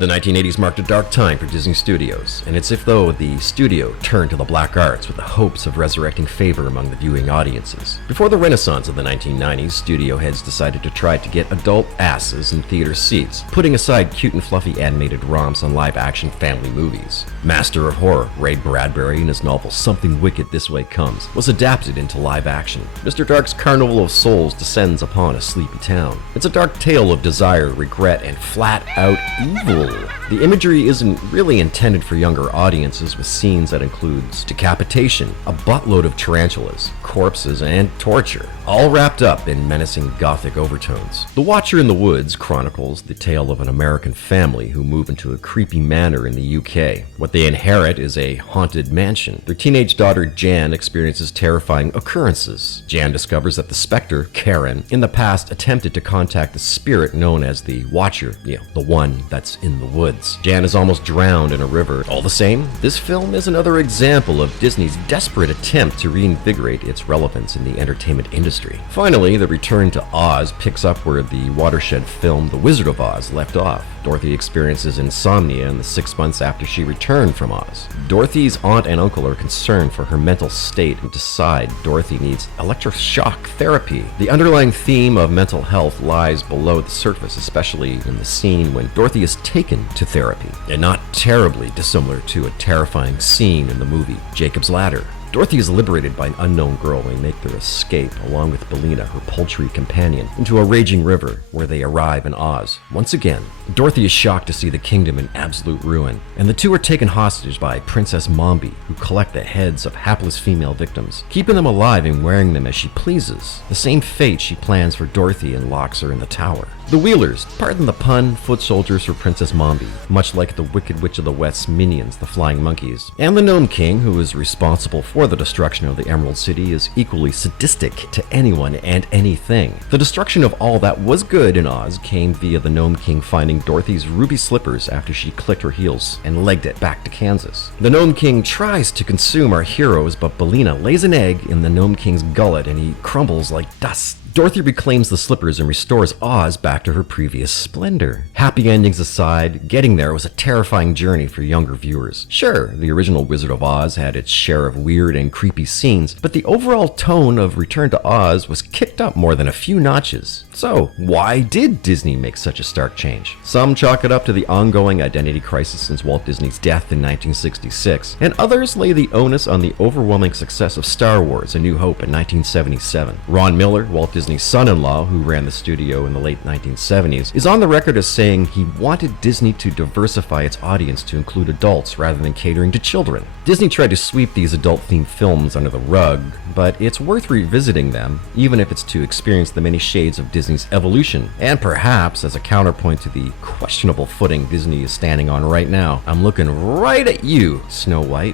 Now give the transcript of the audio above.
The 1980s marked a dark time for Disney Studios, and it's as though the studio turned to the black arts with the hopes of resurrecting favor among the viewing audiences. Before the renaissance of the 1990s, studio heads decided to try to get adult asses in theater seats, putting aside cute and fluffy animated romps on live-action family movies. Master of Horror, Ray Bradbury, in his novel Something Wicked This Way Comes, was adapted into live action. Mr. Dark's Carnival of Souls descends upon a sleepy town. It's a dark tale of desire, regret, and flat-out evil. The imagery isn't really intended for younger audiences, with scenes that includes decapitation, a buttload of tarantulas, corpses, and torture, all wrapped up in menacing gothic overtones. The Watcher in the Woods chronicles the tale of an American family who move into a creepy manor in the UK. What they inherit is a haunted mansion. Their teenage daughter Jan experiences terrifying occurrences. Jan discovers that the specter, Karen, in the past attempted to contact the spirit known as the Watcher, the one that's in the woods. Jan is almost drowned in a river. All the same, this film is another example of Disney's desperate attempt to reinvigorate its relevance in the entertainment industry. Finally, the return to Oz picks up where the watershed film The Wizard of Oz left off. Dorothy experiences insomnia in the 6 months after she returned from Oz. Dorothy's aunt and uncle are concerned for her mental state and decide Dorothy needs electroshock therapy. The underlying theme of mental health lies below the surface, especially in the scene when Dorothy is taken to therapy, and not terribly dissimilar to a terrifying scene in the movie Jacob's Ladder. Dorothy is liberated by an unknown girl and make their escape, along with Billina, her poultry companion, into a raging river where they arrive in Oz. Once again, Dorothy is shocked to see the kingdom in absolute ruin, and the two are taken hostage by Princess Mombi, who collect the heads of hapless female victims, keeping them alive and wearing them as she pleases. The same fate she plans for Dorothy and locks her in the tower. The Wheelers, pardon the pun, foot soldiers for Princess Mombi, much like the Wicked Witch of the West's minions, the Flying Monkeys. And the Gnome King, who is responsible for the destruction of the Emerald City, is equally sadistic to anyone and anything. The destruction of all that was good in Oz came via the Gnome King finding Dorothy's ruby slippers after she clicked her heels and legged it back to Kansas. The Gnome King tries to consume our heroes, but Billina lays an egg in the Gnome King's gullet and he crumbles like dust. Dorothy reclaims the slippers and restores Oz back to her previous splendor. Happy endings aside, getting there was a terrifying journey for younger viewers. Sure, the original Wizard of Oz had its share of weird and creepy scenes, but the overall tone of Return to Oz was kicked up more than a few notches. So, why did Disney make such a stark change? Some chalk it up to the ongoing identity crisis since Walt Disney's death in 1966, and others lay the onus on the overwhelming success of Star Wars: A New Hope in 1977. Ron Miller, Walt Disney's son-in-law, who ran the studio in the late 1970s, is on the record as saying he wanted Disney to diversify its audience to include adults rather than catering to children. Disney tried to sweep these adult-themed films under the rug, but it's worth revisiting them, even if it's to experience the many shades of Disney's evolution, and perhaps as a counterpoint to the questionable footing Disney is standing on right now. I'm looking right at you, Snow White.